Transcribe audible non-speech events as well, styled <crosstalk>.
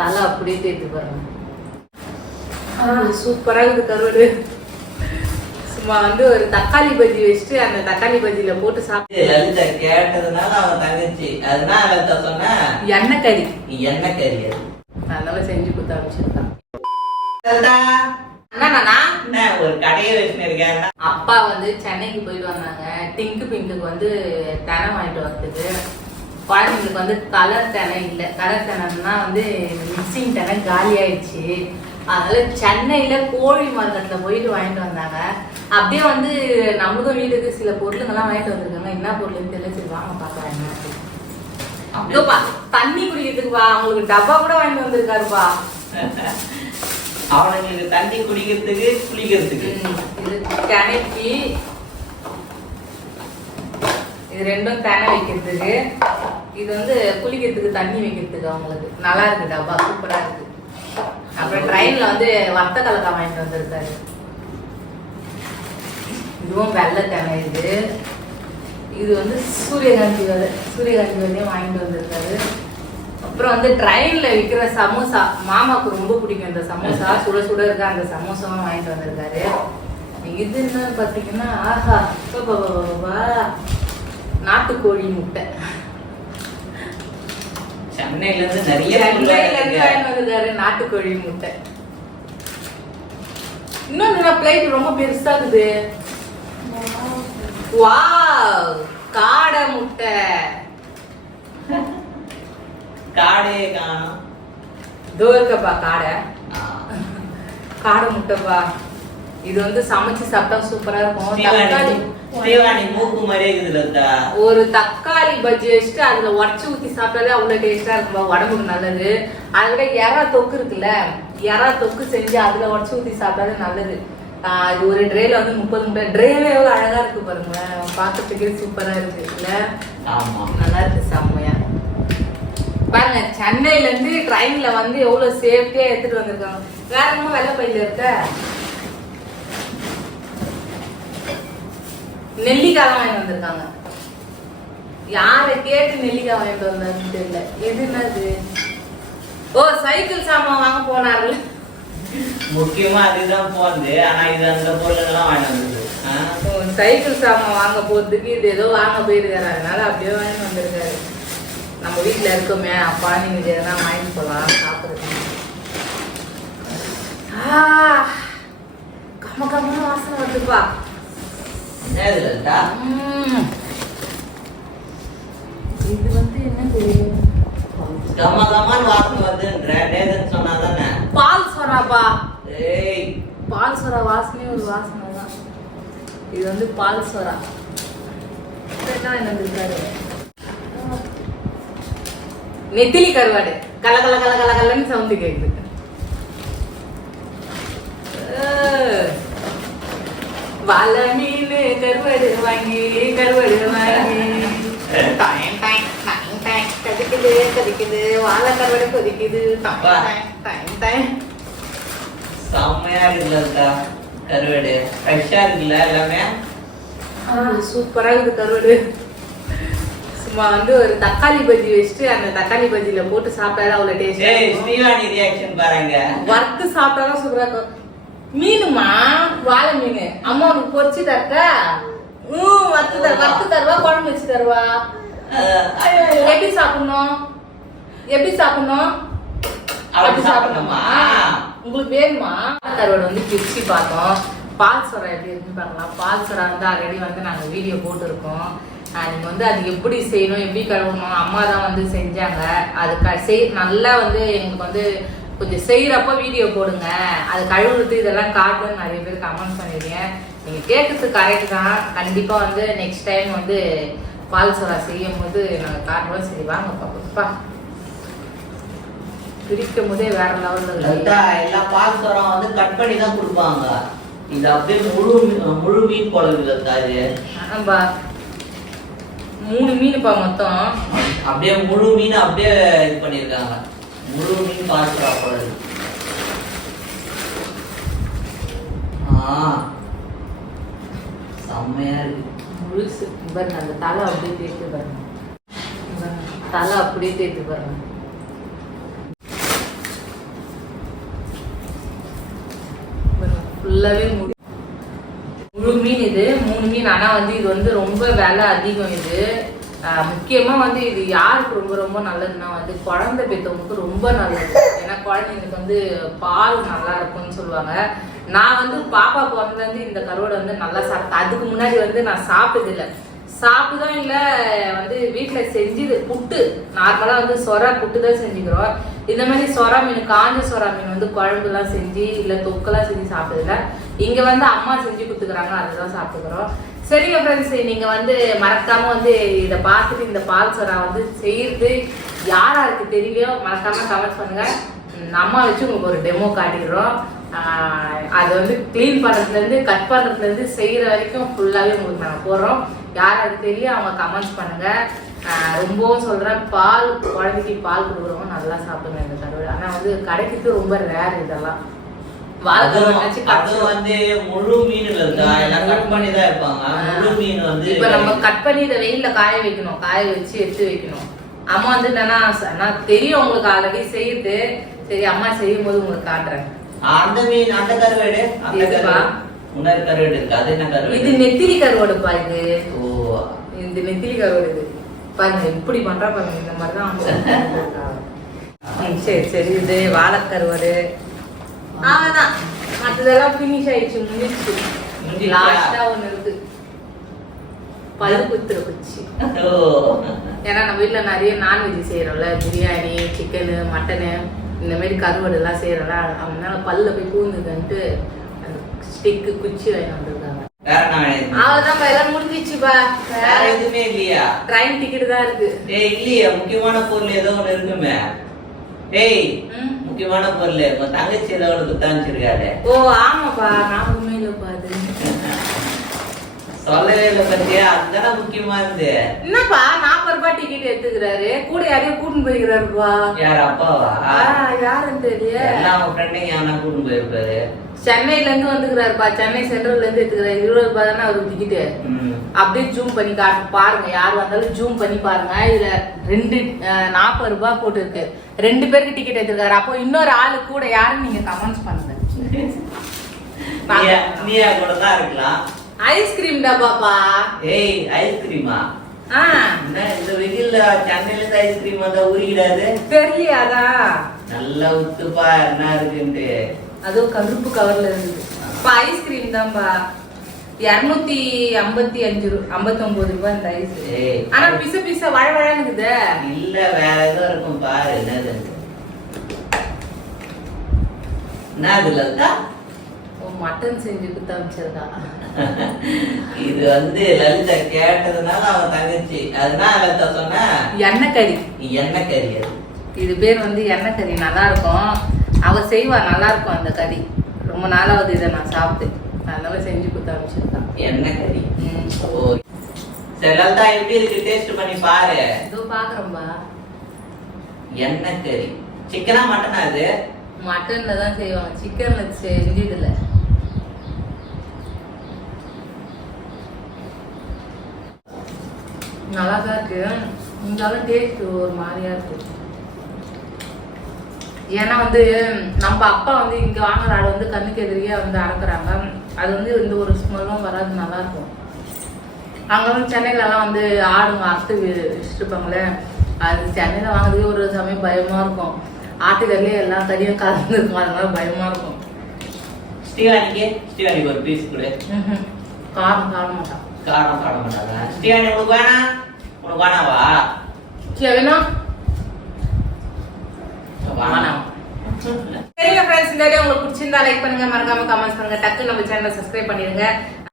தலை அப்படியே தேய்த்து பாருங்க. சூப்பராக இருக்குது கருவாடு. சும்மா வந்து ஒரு தக்காளி பஜ்ஜி வச்சுட்டு அந்த தக்காளி பஜ்ஜியில போட்டு சாப்பிட்டு லலிதா கேட்டதுனால அவன் தங்கச்சி. அதனால லலிதா சொன்ன? எண்ணெய் கறி என்ன கறி அது. அதனால செஞ்சு கொடுத்து என்ன ஒரு கடையை வச்சுன்னு இருக்கேன். அப்பா வந்து சென்னைக்கு போயிட்டு வந்தாங்க. டிங்கு பிங்குக்கு வந்து தெனை வாங்கிட்டு வந்தது. குழந்தைங்களுக்கு வந்து கலர் தெனை இல்லை. கலர் தெனைன்னா வந்து மிக்சிங் தெனை காலி ஆயிடுச்சு அதனால சென்னையில கோழி மார்க்கெட்ல போயிட்டு வாங்கிட்டு வந்தாங்க. அப்படியே வந்து நம்மளும் வீட்டுக்கு சில பொருளுங்கெல்லாம் வாங்கிட்டு வந்திருக்காங்க. என்ன பொருள்னு தெரியல. சரி வாங்க என்ன அப்படியோப்பா தண்ணி குடிக்கிறதுக்குப்பா அவங்களுக்கு டப்பா கூட வாங்கிட்டு வந்திருக்காருப்பா அவனுங்களுக்கு தண்ணி குடிக்கிறதுக்கு குளிக்கிறதுக்கு. இது தினைக்கு. இது ரெண்டும் தெனை வைக்கிறதுக்கு. இது வந்து குளிக்கிறதுக்கு தண்ணி வைக்கிறதுக்கு அவங்களுக்கு. நல்லா இருக்கு டப்பா சூப்பரா இருக்கு அப்புறம் ட்ரெயின்ல வந்து வத்த கலக்கா வாங்கிட்டு வந்திருக்காரு. இதுவும் வெள்ளை தெனை இது. இது வந்து சூரியகாந்தி விதை சூரியகாந்தி விதையும் வாங்கிட்டு வந்திருக்காரு. அப்புறம் வந்து ட்ரெயின்ல விற்கிற சமோசா மாமாவுக்கு ரொம்ப பிடிக்கும் இந்த சமோசா. சுட சுட இருக்க அந்த சமோசாவும் வாங்கிட்டு வந்திருக்காரு. இது என்ன பார்த்தீங்கன்னா ஆஹா நாட்டுக்கோழி முட்டை. சென்னையில இருந்து நிறைய நாட்டுக்கோழி முட்டை. இன்னொன்று பிளேட் ரொம்ப பெருசா இருக்குது வாவ் காடை முட்டை. காடே காணும். இதோ இருக்கப்பா காடை. காடை முட்டைப்பா. இது வந்து சமைச்சு சாப்பிட்டா சூப்பரா இருக்கும். தக்காளி ஒரு தக்காளி பஜ்ஜி வச்சுட்டு அதுல உடச்சி ஊத்தி சாப்பிட்டாலே அவ்வளவு டேஸ்டா இருக்கும்பா உடம்புக்கு நல்லது. அதை விட எறா தொக்கு இருக்குல்ல? எறா தொக்கு செஞ்சு அதுல உடச்சி ஊத்தி சாப்பிட்டாலே நல்லது. இது ஒரு ட்ரேல வந்து முப்பது முட்டை. ட்ரேவே எவ்வளவு அழகா இருக்கு பாருங்க. பார்க்கறதுக்கே சூப்பரா இருக்கு இல்ல? நல்லா இருக்கு செம்மையா. பாருங்க சென்னையில இருந்து ட்ரெயின்ல வந்து எவ்வளவு சேஃப்டியா எடுத்துட்டு வந்திருக்காங்க. வேற என்னமோ வெள்ளை பையில இருக்க. நெல்லிக்காய் வாங்கிட்டு வந்திருக்காங்க. யாரை கேட்டு நெல்லிக்காய் வாங்கிட்டு வந்தாருன்னு தெரியல. எது என்னது? ஓ சைக்கிள் சாமான் வாங்க போனார்ல. முக்கியமா அதுதான் போகுது. ஆனா இது அந்த பொருளுங்கெல்லாம் வாங்கிட்டு வந்தது. சைக்கிள் சாமான் வாங்க போறதுக்கு இது ஏதோ வாங்க போயிருக்காரு. அதனால அப்படியே வாங்கிட்டு வந்திருக்காரு. நம்ம வீட்ல இருக்கோமே அப்பா நீங்க எதனா வாங்கிட்டு போலாம் சாப்பிடுறதுக்கு ஆ, கம கமன்னு வாசனை வருதுப்பா. இது வந்து என்னது கம கமான்னு வாசனை வருதுன்ற நேதன் சொன்னாதானே? பால் சொராப்பா ஏய். பால் சொரா வாசனையே ஒரு வாசனை தான். இது வந்து பால் சொரா. என்ன என்னது நெத்திலி கருவாடு. கல கல கல கல கலன்னு சவுண்டு கேக்குது. வல மீன் கருவாடு வாங்கி கருவாடு வாங்கி. Time, time, time, time. கொதிக்குது கொதிக்குது. வாழை கருவாடு கொதிக்குது. செம்மையா இருக்குல்ல லலிதா கருவாடு ஃப்ரெஷ்ஷா இருக்குல்ல எல்லாமே? ஆ, சூப்பரா இருக்குது கருவாடு. சும்மா வந்து ஒரு தக்காளி பஜ்ஜி வச்சுட்டு அந்த தக்காளி பஜ்ஜியில போட்டு சாப்பிட்டாதான் அவ்வளவு டேஸ்டா ஸ்ரீவாணி ரியாக்ஷன் பாருங்க. வறுத்து சாப்பிட்டாதான் சூப்பரா இருக்கும். மீனுமா? வாழை மீன். அம்மா உனக்கு பொரிச்சு தரட்டா? ம் வறுத்து தர வறுத்து தருவா குழம்பு வச்சு தருவா? எப்படி சாப்பிடணும்? எப்படி சாப்பிடணும்? அப்படி சாப்பிடணுமா? உங்களுக்கு வேணுமா? கருவாடு வந்து பிரிச்சு பார்த்தோம். பால் சொரா எப்படி இருக்குன்னு பார்க்கலாம் பால் சொரா வந்து ஆல்ரெடி வந்து நாங்கள் வீடியோ போட்டிருக்கோம். நீங்கள் வந்து அது எப்படி செய்யணும் எப்படி கழுவணும் அம்மா தான் வந்து செஞ்சாங்க. அது செய் நல்லா வந்து எங்களுக்கு வந்து கொஞ்சம் செய்கிறப்ப வீடியோ போடுங்க. அது கழுவுறது இதெல்லாம் காட்டுன்னு நிறைய பேர் கமெண்ட் பண்ணிருக்கீங்க. நீங்கள் கேட்கறது கரெக்ட் தான். கண்டிப்பாக வந்து நெக்ஸ்ட் டைம் வந்து பால் சொரா செய்யும் போது நாங்கள் காட்டுவோம் சரி வாங்க பாப்பா பிரிக்கும் போதே வேற லெவலில் எல்லாம் பால் சோறம் வந்து கட் பண்ணி தான் கொடுப்பாங்க. இது அப்படியே முழு முழு மீன் குழம்பு லலிதா இது. ஆமாப்பா. மூணு மீனுப்பா மொத்தம். அப்படியே முழு மீன் அப்படியே இது பண்ணிருக்காங்க முழு மீன் காற்றாப்பல் ஆ செம்மையா இருக்கு. முழுசு. பாருங்க அந்த தலை அப்படியே தேய்த்து பாருங்க. தலை அப்படியே தேத்து பாருங்க. ஃபுல்லாவே முடி முழு மீன் இது மூணு மீன் ஆனால் வந்து இது வந்து ரொம்ப விலை அதிகம் இது. முக்கியமாக முக்கியமா வந்து இது யாருக்கு ரொம்ப ரொம்ப நல்லதுன்னா வந்து குழந்தை பெற்றவங்களுக்கு ரொம்ப நல்லது. ஏன்னா குழந்தைங்களுக்கு வந்து பால் நல்லா இருக்கும்னு சொல்லுவாங்க. நான் வந்து பாப்பா பிறந்ததுலேருந்து இந்த கருவாடை வந்து நல்லா சாப்பிட்டேன். அதுக்கு முன்னாடி வந்து நான் சாப்பிட்டது இல்லை சாப்பிட்டுதான் இல்லை வந்து வீட்டில் செஞ்சது புட்டு. நார்மலாக வந்து சொரா புட்டு தான் செஞ்சுக்கிறோம். இந்த மாதிரி சொரா மீன் காஞ்ச சொரா மீன் வந்து குழம்புலாம் செஞ்சு இல்லை தொக்கெல்லாம் செஞ்சு சாப்பிட்டதில்ல. இங்கே வந்து அம்மா செஞ்சு கொடுத்துக்கிறாங்க அதுதான் சாப்பிட்டுக்கிறோம். சரிங்க ஃப்ரெண்ட்ஸ் நீங்கள் வந்து மறக்காமல் வந்து இதை பார்த்துட்டு இந்த பால் சொரா வந்து செய்யறது யார் யாருக்கு தெரியலையோ மறக்காமல் கமெண்ட் பண்ணுங்கள் நம்ம அம்மா வச்சு உங்களுக்கு ஒரு டெமோ காட்டிடுறோம். அது வந்து க்ளீன் பண்ணுறதுலேருந்து கட் பண்ணுறதுலேருந்து செய்கிற வரைக்கும் ஃபுல்லாகவே உங்களுக்கு நாங்கள் போடுறோம். யார் அது தெரியும் அவங்க கமெண்ட்ஸ் பண்ணுங்கள் ரொம்பவும் சொல்கிறேன் பால் குழந்தைக்கு பால் கொடுக்குறவங்க நல்லா சாப்பிடுங்க இந்த கருவாடு. ஆனால் வந்து கிடைக்கிறது ரொம்ப ரேர் இதெல்லாம். அதுவும் வந்து முழு மீன்ல இருக்கா? எல்லாம் கட் பண்ணி தான் இருப்பாங்க முழு மீன் வந்து இப்போ நம்ம கட் பண்ணி இதை வெயில்ல காய வைக்கணும். காய வச்சு எடுத்து வைக்கணும். அம்மா வந்து என்னன்னா நான் தெரியும் உங்களுக்கு ஆல்ரெடி செய்யுது. சரி அம்மா செய்யும் போது உங்களுக்கு காட்டுறேன். அந்த மீன் அந்த கருவேடு அந்த? கருவேடு. கருவேடு இருக்கு. அது என்ன இது கருவேடு நெத்திலி கருவாடுப்பா இது. ஓ. இந்த நெத்திலி கருவாடு இது. பாருங்க இப்படி பண்றா பாருங்க. இந்த மாதிரி தான் <laughs> சரி சரி இது வாழைக்கருவாடு. அவ்வளவுதான் மற்றதெல்லாம் ஃபினிஷ் ஆயிடுச்சு முடிஞ்சிச்சு? லாஸ்டா ஒண்ணு இருக்கு. பல்லு குத்துற குச்சி ஏன்னா நம்ம வீட்ல நிறைய நான்வெஜ் செய்யறோம்ல பிரியாணி சிக்கனு மட்டனு இந்த மாதிரி கருவாடு எல்லாம் செய்யறோம்ல அதனால பல்ல போய் பூந்துக்கன்ட்டு அந்த ஸ்டிக்கு குச்சி வாங்கி வந்திருக்காங்க? அவ்வளவுதான் எல்லாம் முடிஞ்சிச்சுப்பா வேற எதுவுமே இல்லையா? ட்ரெயின் டிக்கெட் தான் இருக்கு. ஏய் இல்லையே. முக்கியமான பொருள் ஏதோ ஒண்ணு இருக்குமே. ஏய். முக்கியமான பொருள். உன் தங்கச்சி ஏதோ ஒன்று குத்தாமிச்சிருக்காரு ஓ ஆமாப்பா. நான் இல்லப்பா அது. சொல்லவே இல்லை பத்தியா அதுதானே முக்கியமா இருந்து. என்னப்பா? நாற்பது ரூபாய் டிக்கெட் எடுத்துக்கிறாரு. கூட யாரையும் கூட்டின்னு போய்க்கிறாருப்பா யார் அப்பாவா? ஆ, யாருன்னு தெரியல. ஃப்ரெண்டையும் யாரா போயிருப்பாரு? சென்னையில இருந்து வந்துக்கிறாருப்பா. சென்னை சென்ட்ரல்ல இருந்து எடுத்துக்கிறாரு. இருபது ரூபாய் தானே அவருக்கு டிக்கெட்டு. அப்படியே ஜூம் பண்ணி காட்டு. பாருங்க யார் வந்தாலும் ஜூம் பண்ணி பாருங்க. இதுல ரெண்டு நாற்பது ரூபாய் போட்டுருக்கு. ரெண்டு பேருக்கு டிக்கெட் எடுத்திருக்காரு. அப்போ இன்னொரு ஆளு கூட யாருன்னு நீங்க கமெண்ட்ஸ் பண்ணுங்க. நீயா கூட தான் இருக்கலாம். ஐஸ்கிரீம் டப்பாப்பா ஏய் ஐஸ்கிரீமா ஆ? என்ன இந்த வெயில்ல சென்னையில இருந்து ஐஸ்கிரீம் வந்தா உருகிடாது தெரியலையாதா நல்லா உத்துப்பா என்ன இருக்குன்ட்டு. அதுவும் கருப்பு கவர்ல இருக்குது இப்ப ஐஸ்கிரீம் தான்ப்பா இருநூத்தி ஐம்பத்தி அஞ்சு ஐம்பத்தி ஒன்பது ரூபாய் இந்த ஐஸ் ஏய் ஆனா பிச பிச வழ வழன்னு இருக்குதே இல்ல வேற ஏதோ இருக்கும் பாரு என்னது? என்ன இதுல இருக்கா ஓ மட்டன் செஞ்சு கொடுத்து அமைச்சிருக்கா <laughs> இது வந்து லலிதா கேட்டதுனால அவன் தங்கச்சி. அதனால லலிதா சொன்ன. எண்ணெய் கறி எண்ணெய் கறி அது. இது பேர் வந்து எண்ணெய் கறி நல்லா இருக்கும். அவ செய்வா நல்லா இருக்கும் அந்த கறி. ரொம்ப நாளாவது இதை நான் சாப்பிட்டு. அதனால செஞ்சு கொடுத்து அமைச்சிருக்கான் எண்ணெய் கறி. ஓ. சரி லலிதா எப்படி இருக்கு? டேஸ்ட் பண்ணி பாரு. இதோ பாக்குறோம்பா எண்ணெய் கறி சிக்கனா மட்டனா அது? மட்டன்ல தான் செய்வாங்க. சிக்கன்ல செஞ்சது இல்ல நல்லா தான் இருக்கு. இருந்தாலும் டேஸ்ட் ஒரு மாதிரியா இருக்கு. ஏன்னா வந்து நம்ம அப்பா வந்து இங்க வாங்குற ஆடு வந்து கண்ணுக்கு எதிரியா வந்து அறக்குறாங்க அது வந்து எந்த ஒரு ஸ்மெல்லும் வராது நல்லா இருக்கும். அங்க வந்து சென்னையில எல்லாம் வந்து ஆடுங்க அறுத்து வச்சுருப்பாங்களே அது சென்னையில வாங்குறதுக்கே ஒரு சமயம் பயமா இருக்கும். ஆட்டுக்கறிலே எல்லா கறியும் கலந்துருக்கும் அதனால பயமா இருக்கும். ஸ்ரீவாணிக்கு ஸ்ரீவாணிக்கு ஒரு பீஸ் கொடு. காரம் கார மாட்டான் காரம் கார மாட்டாங்க ஸ்ரீவாணி உனக்கு வேணா உனக்கு வேணாவா சரி வேணும் வேணாம். சரிங்க ஃப்ரெண்ட்ஸ் இந்த வீடியோ உங்களுக்கு பிடிச்சிருந்தா லைக் பண்ணுங்க மறக்காம கமெண்ட்ஸ் பண்ணுங்க டக்கு நம்ம சேனலை சப்ஸ்கிரைப் பண்ணிடுங்க